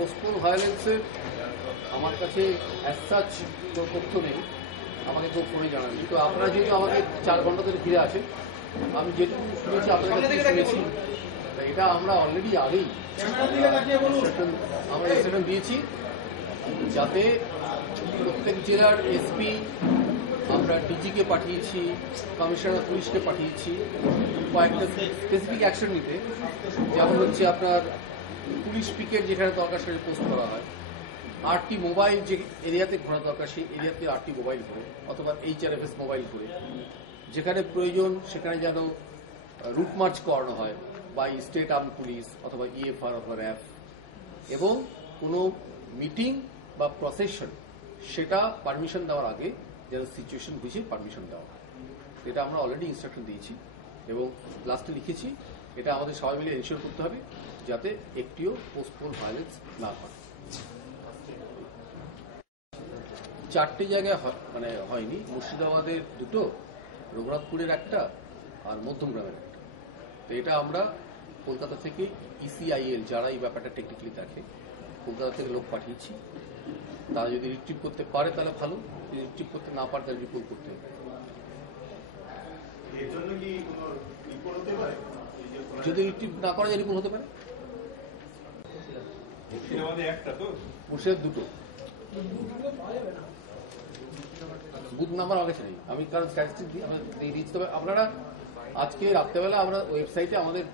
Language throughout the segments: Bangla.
পোস্টপোন ভায়োলেন্সের আমার কাছে অ্যাজ তথ্য নেই, আমাকে কেউ ফোনে জানাননি। তো আপনারা যেহেতু আমাকে 4 ঘন্টা ধরে ফিরে আসেন, আমি যেটুকু শুনেছি আপনার কাছে শুনেছি, এটা আমরা অলরেডি আগেই আমরা ইনস্ট্রাকশন দিয়েছি যাতে প্রত্যেক জেলার এসপি, আমরা ডিজিকে পাঠিয়েছি, কমিশনার পুলিশকে পাঠিয়েছি কয়েকটা স্পেসিফিক অ্যাকশন নিতে। যেমন হচ্ছে আপনার পুলিশ পিকেট যেখানে দরকার সেখানে পোস্ট করা হয়, 8টি মোবাইল যে এরিয়াতে ঘোরা দরকার সেই এরিয়াতে 8টি মোবাইল করে, অথবা HRFS মোবাইল করে, যেখানে প্রয়োজন সেখানে যেন রুট মার্চ করানো হয় বাই স্টেট আর্ম পুলিশ অথবা EFR অথবা RAF, এবং কোনো মিটিং বা প্রসেশন সেটা পারমিশন দেওয়ার আগে যেন সিচুয়েশন বুঝে পারমিশন দেওয়া হয়। এটা আমরা অলরেডি ইনস্ট্রাকশন দিয়েছি এবং লাস্টে লিখেছি এটা আমাদের সবাই মিলে এনশিওর করতে হবে যাতে একটিও পোস্টপোন ভায়োলেন্স না হয়। 4টে জায়গায় মানে হয়নি, মুর্শিদাবাদের 2টো, রঘুনাথপুরের 1টা আর মধ্যমগ্রামের 1টা। তো এটা আমরা কলকাতা থেকে ECIL যারা এই ব্যাপারটা টেকনিক্যালি দেখে কলকাতা থেকে লোক পাঠিয়েছি। তারা যদি রিট্রিভ করতে পারে তাহলে ভালো, যদি রিট্রিভ করতে না পারে তাহলে রিপোর্ট করতে হবে। যদি রিট্রিভ না করা যায় রিপোর্ট হতে পারে। মুর্শিদাবাদ 2টো, বুথ নাম্বার আমার কাছে নেই, আমি কারণ স্ট্যাটিস্টিক দিয়ে দিচ্ছি। তবে আপনারা আজকে রাত্রেবেলা আমরা ওয়েবসাইটে আমাদের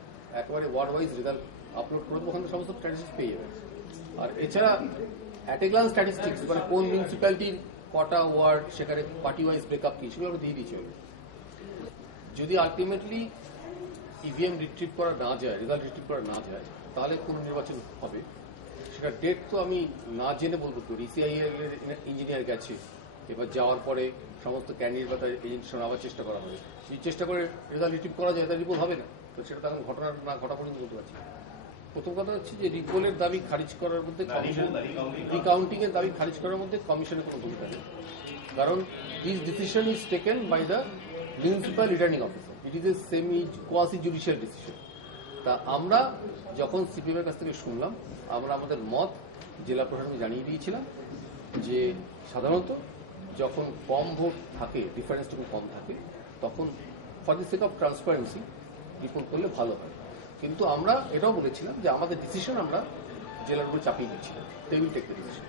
একেবারে ওয়ার্ড ওয়াইজ রেজাল্ট আপলোড করবো, ওখানে সমস্ত স্ট্যাটিস্টিক্স পেয়ে যাবেন। আর এছাড়া অ্যাট এ গ্লান্স স্ট্যাটিস্টিক্স মানে কোন মিউনিসিপ্যালিটির কটা ওয়ার্ড, সেখানে পার্টি ওয়াইজ ব্রেকআপ কি, সেগুলো আমরা দিয়ে দিচ্ছি। যদি আলটিমেটলি EVM রিট্রিভ করা না যায়, রেজাল্ট রিট্রিভ করা না যায়, তাহলে কোন নির্বাচন হবে সেটা ডেট তো আমি না জেনে বলবো। তো ECIL এর ইঞ্জিনিয়ার গেছে, এবার যাওয়ার পরে সমস্ত ক্যান্ডিডেট বা তার এজেন্টের সঙ্গে আবার চেষ্টা করা হবে। যদি চেষ্টা করে রেজাল্ট রিট্রিভ করা যায় তাহলে রিপোর্ট হবে না, তো সেটা তখন ঘটনা না ঘটা পর্যন্ত বলতে পারছি। প্রথম কথা হচ্ছে যে রিপোর্টের দাবি খারিজ করার মধ্যে রিকাউন্টিং এর দাবি খারিজ করার মধ্যে কমিশনের কোনো ভূমিকা নেই, কারণ this decision is taken by the municipal returning officer. It is a semi quasi judicial decision. তা আমরা যখন CPM এর কাছ থেকে শুনলাম, আমরা আমাদের মত জেলা প্রশাসনকে জানিয়ে দিয়েছিলাম যে সাধারণত যখন কম ভোট থাকে, ডিফারেন্স যখন কম থাকে, তখন for the sake of transparency report করলে ভালো হয়। কিন্তু আমরা এটাও বলেছিলাম যে আমাদের ডিসিশন আমরা জেলার উপরে চাপিয়ে দিচ্ছিলাম, টেবিল টেক ডিসিশন।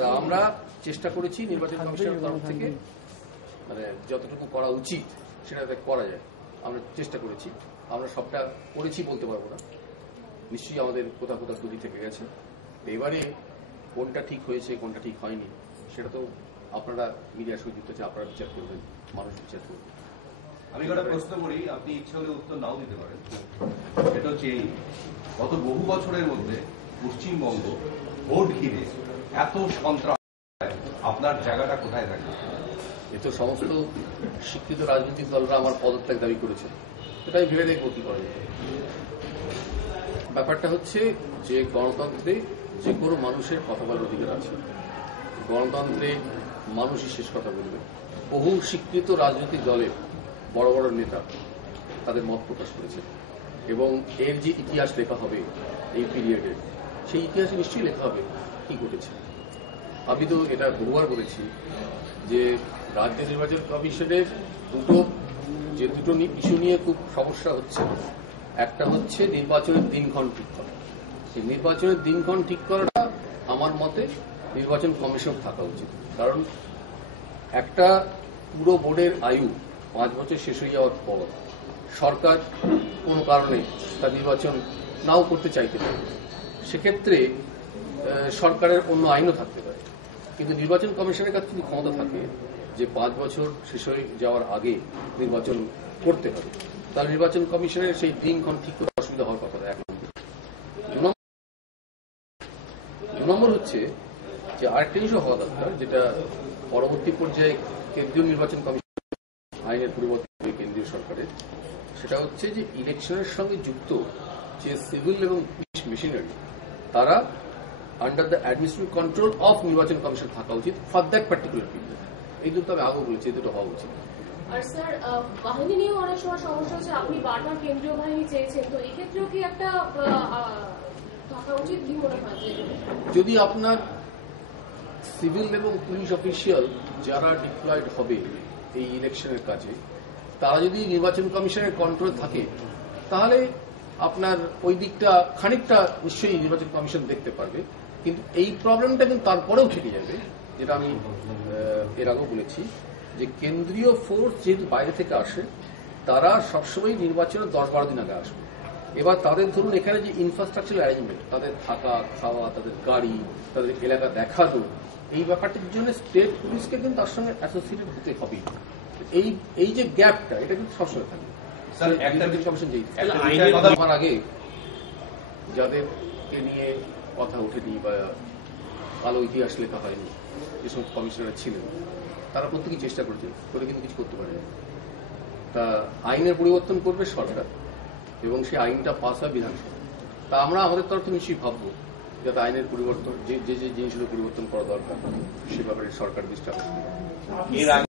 তা আমরা চেষ্টা করেছি নির্বাচন কমিশনের তরফ থেকে মানে যতটুকু করা উচিত সেটা করা যায় আমরা চেষ্টা করেছি। আমরা সবটা করেছি বলতে পারবো না, নিশ্চয়ই আমাদের কোথাও কোথাও ত্রুটি থেকে গেছে। এবারে কোনটা ঠিক হয়েছে কোনটা ঠিক হয়নি সেটা তো আপনারা মিডিয়ার সঙ্গে যুক্ত আছে, আপনারা বিচার করবেন, মানুষ বিচার করবেন। আমি একটা প্রশ্ন করি, আপনি ইচ্ছা হলে উত্তর নাও দিতে পারেন। সেটা হচ্ছে গত বহু বছরের মধ্যে পশ্চিমবঙ্গ ভোট ঘিরে এত সন্ত্রাস, আপনার জায়গাটা কোথায় থাকে? এ তো সমস্ত শিক্ষিত রাজনৈতিক দলরা আমার পদত্যাগ দাবি করেছে, এটাই ভেবে দেখবো কি করা যায়। ব্যাপারটা হচ্ছে যে গণতন্ত্রে যে কোনো মানুষের কথা বলার অধিকার আছে, গণতন্ত্রে মানুষই শেষ কথা বলবে। বহু শিক্ষিত রাজনৈতিক দলের বড় বড় নেতা তাদের মত প্রকাশ করেছে, এবং এর যে ইতিহাস লেখা হবে এই পিরিয়ডে, সেই ইতিহাসে নিশ্চয়ই লেখা হবে কি ঘটেছে। আমি তো এটা বহুবার বলেছি যে রাজ্য নির্বাচন কমিশনের দুটো ইস্যু নিয়ে খুব সমস্যা হচ্ছে। একটা হচ্ছে নির্বাচনের দিনক্ষণ ঠিক করা। সেই নির্বাচনের দিনক্ষণ ঠিক করাটা আমার মতে নির্বাচন কমিশন থাকা উচিত, কারণ একটা পুরো বোর্ডের আয়ু 5 বছর শেষ হয়ে যাওয়ার পর সরকার কোনো কারণে তার নির্বাচন নাও করতে চাইতে পারে, সেক্ষেত্রে সরকারের অন্য আইনও থাকতে পারে। কিন্তু নির্বাচন কমিশনের কাছে যদি ক্ষমতা থাকে যে 5 বছর শেষ হয়ে যাওয়ার আগে নির্বাচন করতে হবে, তাহলে নির্বাচন কমিশনের সেই দিনক্ষণ ঠিক করে অসুবিধা হওয়ার কথা। 2 নম্বর হচ্ছে যে আরেকটা ইস্যু হওয়া দরকার, যেটা পরবর্তী পর্যায়ে কেন্দ্রীয় নির্বাচন কমিশন আইনের পরিবর্তন কেন্দ্রীয় সরকারের, সেটা হচ্ছে যে ইলেকশনের সঙ্গে যুক্ত যে সিভিল এবং পুলিশ মেশিনারি তারা under the administrative control of নির্বাচন কমিশন থাকা উচিত ফর দ্যাট পার্টিকুলার পিরিয়ড। এই দুটো আমি আগেও বলেছি, এই দুটো হওয়া উচিত। আর স্যার বাহিনী নিয়ে অনেক সময় সমস্যা হচ্ছে, আপনি বারবার কেন্দ্রীয় বাহিনী চেয়েছেন, তো এক্ষেত্রেও কি একটা রাখা উচিত কি মনে হয় যে যদি আপনার সিভিল এবং পুলিশ অফিসিয়াল যারা ডিপ্লয়েড হবে এই ইলেকশনের কাজে তারা যদি নির্বাচন কমিশনের কন্ট্রোল থাকে তাহলে আপনার ওই দিকটা খানিকটা নিশ্চয়ই নির্বাচন কমিশন দেখতে পারবে, কিন্তু এই প্রবলেমটা কিন্তু তারপরেও থেকে যাবে, যেটা আমি এর আগেও বলেছি যে কেন্দ্রীয় ফোর্স যেহেতু বাইরে থেকে আসে তারা সবসময় নির্বাচনের 10-12 দিন আগে আসবে। এবার তাদের ধরুন এখানে যে ইনফ্রাস্ট্রাকচার অ্যারেঞ্জমেন্ট, তাদের থাকা খাওয়া, তাদের গাড়ি, তাদের এলাকা দেখানো, এই ব্যাপারটির জন্য স্টেট পুলিশকে কিন্তু তার সঙ্গে অ্যাসোসিয়েটেড হতে হবে। এই যে গ্যাপটা এটা কিন্তু সবসময় থাকে। স্যার একটা কমিশন যেই একটা বিষয়ের কথা আমার আগে যাদেরকে নিয়ে কথা ওঠেনি বা কালো ইতিহাস লেখা হয়নি, যে সমস্ত কমিশনার ছিলেন তারা প্রত্যেকেই চেষ্টা করেছে, করে কিন্তু কিছু করতে পারেনি। তা আইনের পরিবর্তন করবে সরকার এবং সেই আইনটা পাস হয় বিধানসভা। তা আমরা আমাদের তরফ থেকে নিশ্চয়ই ভাববো যাতে আইনের পরিবর্তন যে যে জিনিসগুলো পরিবর্তন করা দরকার সে ব্যাপারে সরকার দৃষ্টি আকর্ষণ করে। এর আগে